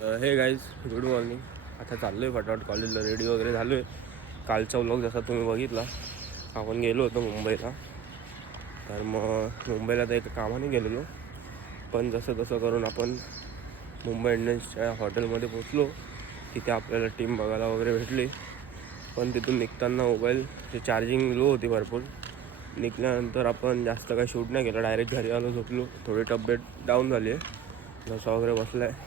हे guys, good morning. आता चाललो आहे फटाफट कॉलेजला, रेडी वगैरे झालो आहे. कालचा व्लॉग जसा तुम्ही बघितला, आपण गेलो होतो मुंबईला. तर मग मुंबईला तर एका कामाने गेलेलो, पण जसं तसं करून आपण मुंबई इंडियन्सच्या हॉटेलमध्ये पोचलो. तिथे आपल्याला टीम बघायला वगैरे भेटली. पण तिथून निघताना मोबाईलची चार्जिंग लो होती भरपूर. निघाल्यानंतर आपण जास्त काही शूट नाही केलं, डायरेक्ट घरी आलो, झोपलो. थोडी तब्येत डाऊन झाली आहे, घसा वगैरे बसला आहे.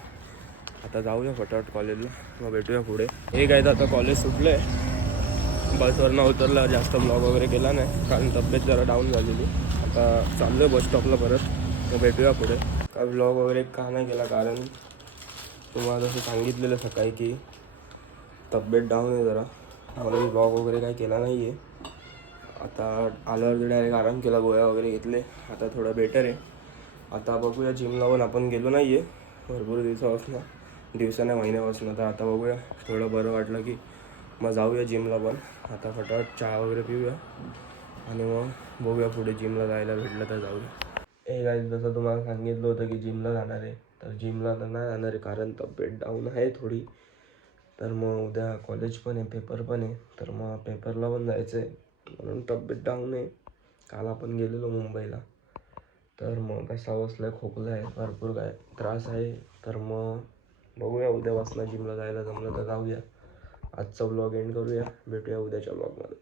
आता जाऊया फटाफट कॉलेजला, मग भेटूया पुढे. हे काय, आता कॉलेज सुटलं आहे. बसवरनं उतरलं, जास्त ब्लॉग वगैरे केला नाही कारण तब्येत जरा डाऊन झालेली. आता चाललो आहे बस स्टॉपला परत, मग भेटूया पुढे. काय ब्लॉग वगैरे का नाही केला कारण तुम्हाला जसं सांगितलेलं सकाळी की तब्येत डाऊन आहे जरा, म्हणून ब्लॉग वगैरे काही केला नाही आहे. आता आल्यावरती डायरेक्ट आराम केला, गोळ्या वगैरे घेतले, आता थोडं बेटर आहे. आता बघूया, जिमला पण आपण गेलो नाही आहे भरपूर दिवसाने महिन्यापासून. तर आता बघूया, थोडं बरं वाटलं की मग जाऊया जिमला पण. आता फटाफट चहा वगैरे पिऊया आणि मग बघूया पुढे, जिमला जायला भेटलं तर जाऊया. हे गाईज, जसं तुम्हाला सांगितलं होतं की जिमला जाणार आहे, तर जिमला तर नाही जाणार आहे कारण तब्येत डाऊन आहे थोडी. तर मग उद्या कॉलेज पण आहे, पेपर पण आहे, तर मग पेपरला पण जायचं आहे, म्हणून तब्येत डाऊन आहे. काल आपण गेलेलो मुंबईला, तर मग कसा बसला आहे, खोकला आहे, भरपूर काय त्रास आहे. तर मग बघूया, उद्यापासून जिमला जायला जमलं तर जाऊया. आजचा व्लॉग एंड करूया, भेटूया उद्याच्या व्लॉगमध्ये.